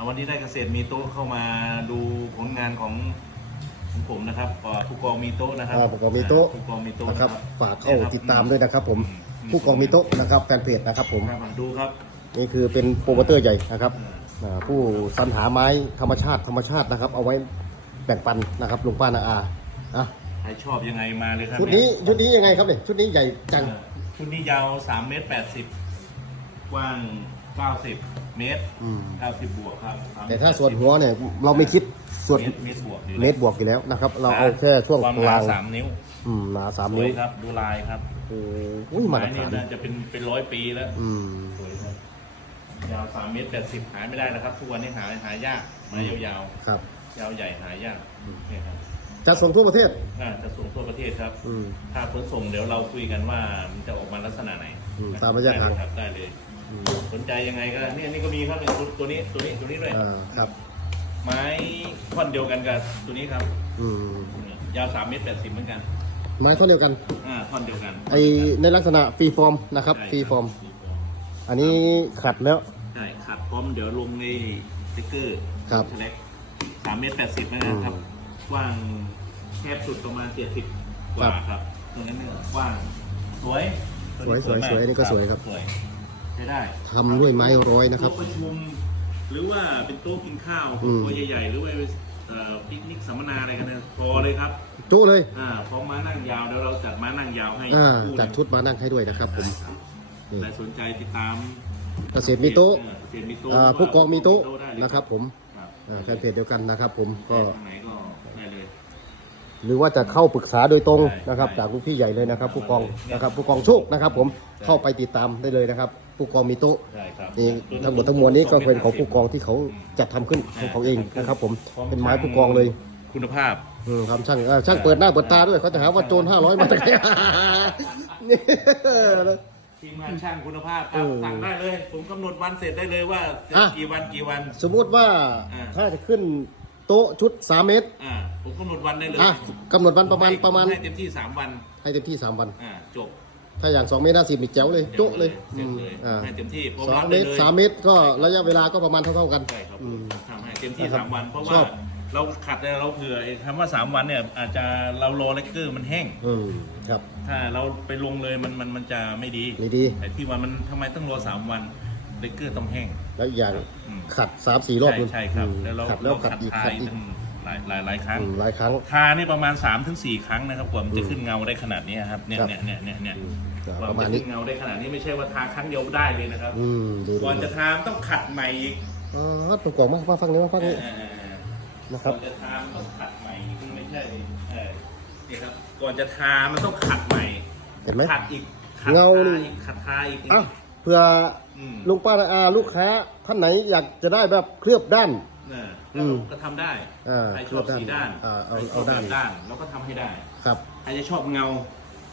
เอาวันนี้ได้เกษตรมีโต๊ะเข้ามาดูผลงานของของผมนะครับอ่าผู้กองมีโต๊ะนะครับอ่าผู้กองมีโต๊ะผู้กองมีโต๊ะนะนะคครัรับบฝากเข้าติดตามด้วยนะครับผมอืมผู้กองมีโต๊ะนะครับแฟนเพจนะครับผม ครับมาดูครับ นี่คือเป็นโปรโมเตอร์ใหญ่นะครับอ่าผู้สรรหาไม้ธรรมชาติธรรมชาตินะครับ เอาไว้แบ่งปันนะครับลุงป้านาอาอะใครชอบยังไงมาเลยครับชุดนี้ชุดนี้ยังไงครับเนี่ยชุดนี้ใหญ่จัง เออชุดนี้ยาว3เมตร80 กว้าง 90 เมตรอืม 90 บวกครับ3แต่ถ้าส่วนหัวเนี่ยเราไม่คิดส่วนเมตรเมตรบวกอยู่เมตรบวกอยู่แล้วนะครับ เราเอาแค่ช่วงความกหนาลางสามนิ้วอืมหนาสามสวนิ้ยวครับดูลายครับโอ้ยมาไม้ตรนี่ฐานน่าจะเป็นเป็นร้อยปีแล้วอืมสวยครับยาว3เมตร80หาไม่ได้นะครับทุกวันนี้หาหายากไม้ยาวครับ ๆยาวใหญ่หายากเนี่ยครับจะส่งทั่วประเทศอ่าจะส่งทั่วประเทศครับ อืม ถ้าขนส่งเดี๋ยวเราคุยกันว่ามันจะออกมาลักษณะไหนอืมตามระยะทาง ได้เลครับได้เลยอืม สนใจยังไงก็เนี่ยนี่ก็มีครับเนี่ยตัวตัวนี้ตัวนี้ตัวนี้ด้วยอ่าครับ ไม้ท่อนเดียวกันกับตัวนี้ครับ อืมยาว3เมตร80เหมือนกันไม้เท่าเดียวกันอ่าท่อนเดียวกันไอในลักษณะฟรีฟอร์มนะครับใช่ฟรีฟอร์มฟรีฟอร์ม อันนี้ขัดแล้ว ใช่ขัดพร้อมเดี๋ยวลงในสติ๊กเกอร์ครับเล็กสามเมตรแปดสิบนะครับอืมกว้างแคบสุดประมาณเจ็ดสิบกว่าครับตรงนั้นเนี่ยกว้าง สวย สวยสวยมากสวยนี่ก็สวยครับสวยใช้ได้ทำด้วยไม้ร้อยนะครับ โต๊ประชุมหรือว่าเป็นโต๊ะกินข้าวอืมตัวใหญ่ๆ หรือว่าเอ่อปิกนิกสัมมนาอะไรกันเนี่ยพอเลยครับจุเลย อ่าพร้อมม้านั่งยาวเดี๋ยวเราจัดม้านั่งยาวให้อ่า คู่หนึ่งจัดชุดมานั่งให้ด้วยนะครับ ผมครับนี่ใครสนใจติดตามเกษตรมีโต๊ะเออเกษตรมีโต๊ะอ่าผู้กองมีโต๊ะได้เลยนะครับ ผมครับอ่าแฟนเพจเดียวกันนะครับ ผมก็ ทางไหนก็ได้เลย หรือว่าจะเข้าปรึกษาโดยตรงได้นะครับได้จากลูกพี่ใหญ่เลยนะครับ ผู้กองนะครับผู้กองโชคนะครับ ผมเข้าไปติดตามได้เลยนะครับ ผู้กองมีโต๊ะได้ครับนี่ทั้งหมดทั้งมวลนี้ก็เป็นของผู้กองที่เขาจัดทำขึ้นของเขาเองนะครับ ผมเป็นไม้ผู้กองเลยคุณภาพอืมครับช่างเอ่อช่างเปิดหน้าเปิดตาด้วยเขาจะหาว่าโจรห้าร้อยมาจากไหนนี่ ทีมงานช่างคุณภาพครับเออสั่งได้เลย ผมกำหนดวันเสร็จได้เลยว่าเสร็จอะ กี่วันกี่วัน สมมุติว่าอ่า ถ้าจะขึ้นโต๊ะชุด 3 เมตรอ่าผมกำหนดวันได้เลยอะกำหนดวันประมาณให้ประมาณให้เต็มที่สามวันให้เต็มที่ 3 วัน อ่าจบ ถ้าอย่าง2เมตรห้าสิบนี่แจ๋วเลยโจ๊ะเลยเสร็จเลยอืมอ่าให้เต็มที่ผมสอรังบเมได้ตรเลยสามเมตรก็ระยะเวลาก็ประมาณเท่าๆกัน ใช่ครับอืมทำให้เต็มที่นะครับสามวัน เพราะชว่าอบ เราขัดเนี่ยเราเผื่อไอ้คำว่าสามวันเนี่ยอาจจะเรารอเลกเกอร์มันแห้ง อืมครับ ถ้าเราไปลงเลยมันมันมันจะไม่ดีนี่ดีไอ้ที่ว่ามันทำไมต้องรอสามวันเลกเกอร์ต้องแห้ง แล้วอีกอย่างอืม ขัด3ามสี่รอบใช่นู่นใช่ครับ อืมแล้วเราขัดแล้วขัดเราอีก ทาขัดอีอีกกห ลายหลายหลายครั้ง อืมหลายครั้ง ทานี่ประมาณ3-4ถึงครั้งนะครับกว่ามันจะอืมขึ้นเงาได้ขนาดนี้ครับเนี่ยครับ เนี่ยเนี่ยเนี่ยเนี่ยอืมกว่าประมัมาณนจะนี้ขึ้นเงาได้ขนาดนี้ไม่ใช่ว่าทาครั้งเดียวได้เลยนะครับอืมดูก่อนดูจะทาต้องขัดใหม่อีกอ๋อตัวกล่องมามาฟังนี้มาฟังนี้เออ นะครับก่อนจะทา มันต้องขัดใหม่อีกไม่ใช่เออนี่ครับ ก่อนจะทา มันต้องขัดใหม่เห็นไหมขัดอีก ขัดเงาทนี่ อีก ขัดทาอีกอะเผื่ออืมลุงป้าอาลูกค้าท่านไหนอยากจะได้แบบเคลือบด้าน เอออืมก็ทำได้อ่าใครชอบเคลือบด้านสีด้านอ่าเอาใครชเอาอบด้าน แบบด้านเราก็ทำให้ได้ครับใครจะชอบเงา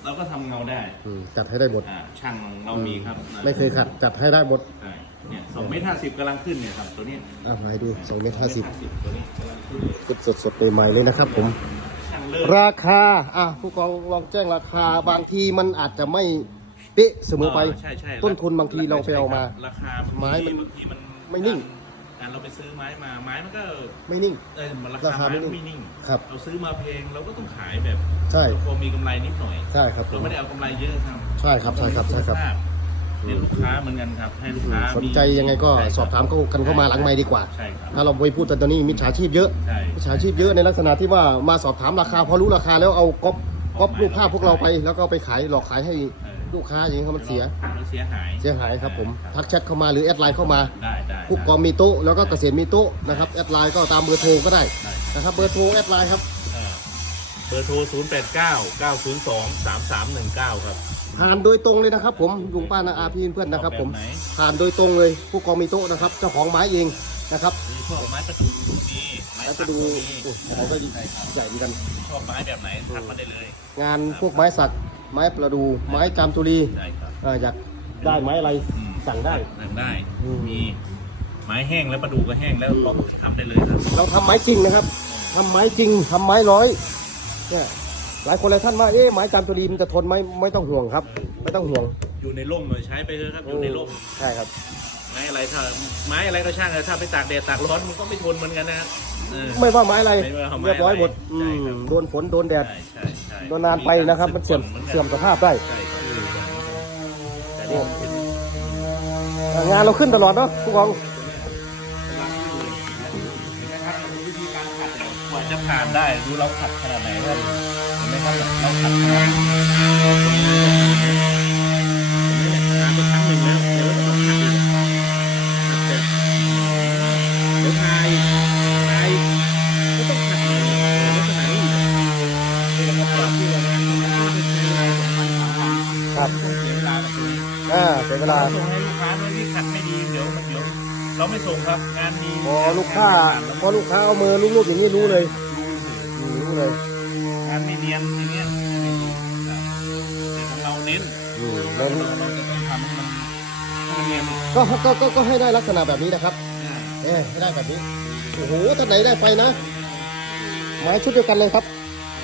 เราก็ทำเงาได้อืมจัดให้ได้หมดอ่าช่างเรามีครับไม่เคยขัดจัดให้ได้หมดใช่เนี่ยสองเมตรห้าสิบกำลังขึ้นเนี่ยครับตัวนี้อะมาให้ดูสองเมตรห้าสิบตัวนี้กำลังขึ้นเลยสดสดสดๆใหม่ๆเลยนะครับผม ช่างเลิศราคา อะผู้กองลองแจ้งราคาบางทีมันอาจจะไม่เป๊ะเสมอไป ใช่ใช่ต้นทุนบางทีเราไปเอามา ราคาไม้มันบางทีมันไม่นิ่ง การเราไปซื้อไม้มาไม้มันก็ไม่นิ่ง เออมันราราคาคาไม่ไม้นิ่ง ไม่นิ่ง ครับ เราซื้อมาเพลงเราก็ต้องขายแบบใช่ พอมีกำไรนิดหน่อย ใช่ครับผเราม ไม่ได้เอากำไรเยอะครับใช่ครับใช่ครับใช่ครับเนี่ยลูกค้าเหมือนกันครับ ให้ลูกค้าสนใจยังไงก็ใช่ครับสอบถามเขากันเข้ามาหลังไมค์ดีกว่า ใช่ครับถ้าเราไปพูดตอนนี้มิจฉาชีพเยอะ ใช่ มิจฉาชีพเยอะในลักษณะที่ว่ามาสอบถามราคาพอรู้ราคาแล้วเอาก๊อปก๊อปรูปภาพพวกเราไป แล้วก็เอาไปขายหลอกขายให้เออ ลูกค้าอย่างนี้ครับมันเสียเราเสียหายเสียหายครับผมทักแชทเข้ามาหรือแอดไลน์เข้ามาได้ได้ผู้กองมีโต๊ะแล้วก็เกษตรมีโต๊ะนะครับแอดไลน์ก็ตามเบอร์โทรก็ได้ได้นะครับเบอร์โทรแอดไลน์ครับเออเบอร์โทร 0 8 9 9 0 2 3 3 1 9 ครับผ่านโดยตรงเลยนะครับ ผมลุงป้านาอาพี่เพื่อนนะครับ ผมแบบไหนผ่านโดยตรงเลยผู้กองมีโต๊ะนะครับ เจ้าของไม้เองนะครับมีพวกไม้ประดูมีไม้แล้วสัจะกดูก็มีโอ้เขาก็ใหญ่เหมือนกันชอบไม้แบบไหนทักมาได้เลย งานพวกไม้สัก ไม้ประดูไม้จามจุรีได้ครับเอ่ออยากได้ไม้อะไรอืมสั่งได้ สั่งได้ อืม มีไม้แห้งแล้วประดูก็แห้งแล้วลองทำได้เลยครับ เราทำไม้จริงนะครับทำไม้จริงทำไม้ร้อยเนี่ยหลายคนหลายท่านว่าเอ๊ะไม้จามจุรีมันจะทนไหมไม่ต้องห่วงครับ ไม่ต้องห่วงอยู่ในร่มเลยใช้ไปเถอะครับอยู่ในร่มใช่ครับ ไม้ม้อะไรถ้าไม้อะไรก็ช่างเลยถ้าไปตากแดดตากร้อนมันก็ไม่ทนเหมือนกันนะ เออไม่ว่าไม้อะไรไม่ว่าไม้เรียบร้อยหมดใช่อืมครับ โดนฝนโดนแดด ใช่ใช่ใช่โดนนานไปนะครับมันเสื่อมเสื่อมสภาพได้ ใช่ครับแต่นี่มันเป็นงานเราขึ้นตลอดเนาะผู้กองกว่าจะผ่านได้ดูเราขัดขนาดไหนก็เห็นไหมครับเราขัดขนาดไหนผ่านไปครั้งหนึ่งแล้วเดี๋ยวต้องขัดอีกขัดเสร็จเดี๋ยวทายทายก็ต้องขัดใหม่ลักษณะนี้อีกนี่แหละครับความที่เราทำมันก็เป็นเวลาสองวันสามวัน ครับต้องเสียเวลากับตรงนี้อ่าเสียเวลาเราส่งให้ลูกค้าโดยที่ขัดไม่ดีเดี๋ยวมันเดี๋ยวเราไม่ส่งครับงานดีพอลูกค้าพอลูกค้าเอามือลูบๆอย่างนี้รู้เลยอืมรู้เลยงานไม่เนียนอย่างเงี้ยไม่ดีครับแต่ของเราเน้นอืมเราแล้วเราจะต้องทำให้มันให้มันเนียนก็ก็ก็ก็ให้ได้ลักษณะแบบนี้นะครับอ่าเอ๊ให้ได้แบบนี้โอ้โหท่านไหนได้ไปนะไม้ชุดเดียวกันเลยครับ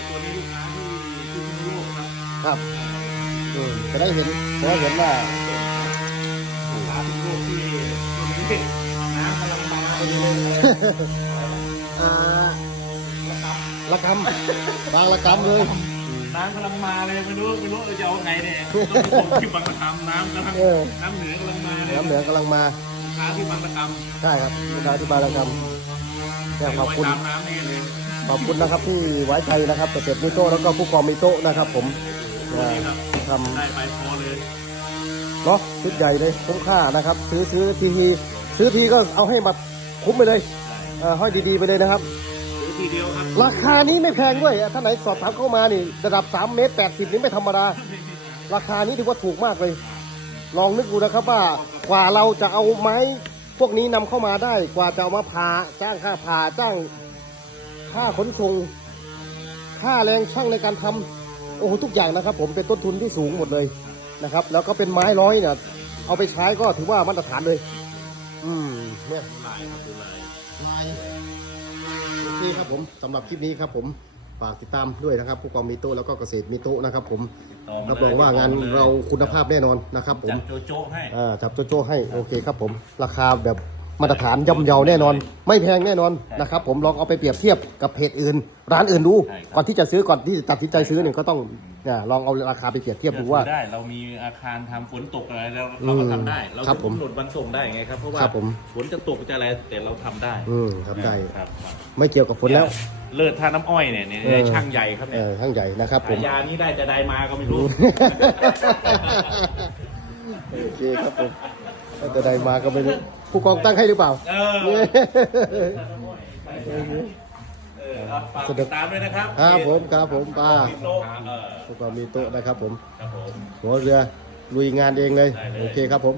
ตัวนี้ลูกค้าที่ที่พิษณุโลกครับ ครับอื มจะได้เห็นจะได้เห็นว่าลูกค้าพิษณุโลกที่ที่น้ำกำลังมาพอดีเลยอ่าละกำบางละกำเลย น้ำกำลังมาเลยไม่รู้ไม่รู้เราจะเอาไงเนี่ยต้องส่งที่บางระกำน้ำกำลังเออ น้ำเหนือกำลังมาเลยน้ำเหนือกำลังมาลูกค้าที่บางระกำใช่ครับลูกค้าที่บางละกำเนี่ยขอบคุณ ตามน้ำนี่เลยขอบคุณนะครับที่ไว้ใจนะครับเกษตรมิโต้แล้วก็ผู้กองมิโต้นะครับ ผมนี่ครับ ทำ ได้ไปพอเลย เนาะชุดใหญ่เลยคุ้มค่านะครับ ซื้อซื้อทีทีซื้อทีก็เอาให้มาคุ้มไปเลยเออห้อยดีๆไปเลยนะครับ ซื้อทีเดียวครับราคานี้ไม่แพงด้วยถ้าไหนสอบถามเข้ามานี่ ระดับ3เมตร80 นี่ไม่ธรรมดา ราคานี้ถือว่าถูกมากเลย ลองนึกดูนะครับว่ากว่าเราจะเอาไม้พวกนี้นำเข้ามาได้ กว่าจะเอามาผ่าจ้างค่าผ่าจ้างค่าขนส่งค่าแรงช่างในการทำ โอ้โหทุกอย่างนะครับ ผมเป็นต้นทุนที่สูงหมดเลยนะครับ แล้วก็เป็นไม้ร้อยเนี่ยเอาไปใช้ก็ถือว่ามาตรฐานเลย อืมเนี่ยลายครับดูลายโอเคครับผมสำหรับคลิปนี้ครับผมฝากติดตามด้วยนะครับ ผู้กองมีโต้แล้วก็เกษตรมีโต้นะครับผมต่อมรับรองว่างานเราคุณภาพแน่นอนนะครับ ผมจัดโจโจ้ให้อ่าจับโจโจ้ให้โอเคครับผม ราคาแบบ มาตรฐานย่อมเยาแน่นอน ไม่แพงแน่นอนนะครับ ผมลองเอาไปเปรียบเทียบกับเพจอื่น ร้านอื่นดูก่อนที่จะซื้อก่อนที่จะตัดสินใจซื้อเนี่ยก็ต้องเนี่ยลองเอาราคาไปเปรียบเทียบดูว่า ได้ เรามีอาคารทำฝนตกอะไรเราเราก็ทำได้เราครับผมกำหนดวันส่งได้ไงครับ เพราะว่าครับผม ฝนจะตกจะอะไรแต่เราทำได้อืมทำได้ครับครับไม่เกี่ยวกับฝนแล้ว เลิศท่าน้ำอ้อยเนี่ยเนี่ยเออ ช่างใหญ่ครับเอเนี่ยอทั้งใหญ่นะครับผม ฉายานี้ได้จะได้มาก็ไม่รู้ โอเคครับผมถ้าจะได้มาก็ไม่รู้ ผู้กองตั้งให้หรือเปล่า เออเนี่ยเออเอาฝากติดตามด้วยนะครับครับผมครับผมป้ามีโต๊ะเออผู้กองมีโต๊ะนะครับผมครับผมหัวเรือลุยงานเองเลยได้เลยโอเคครับผม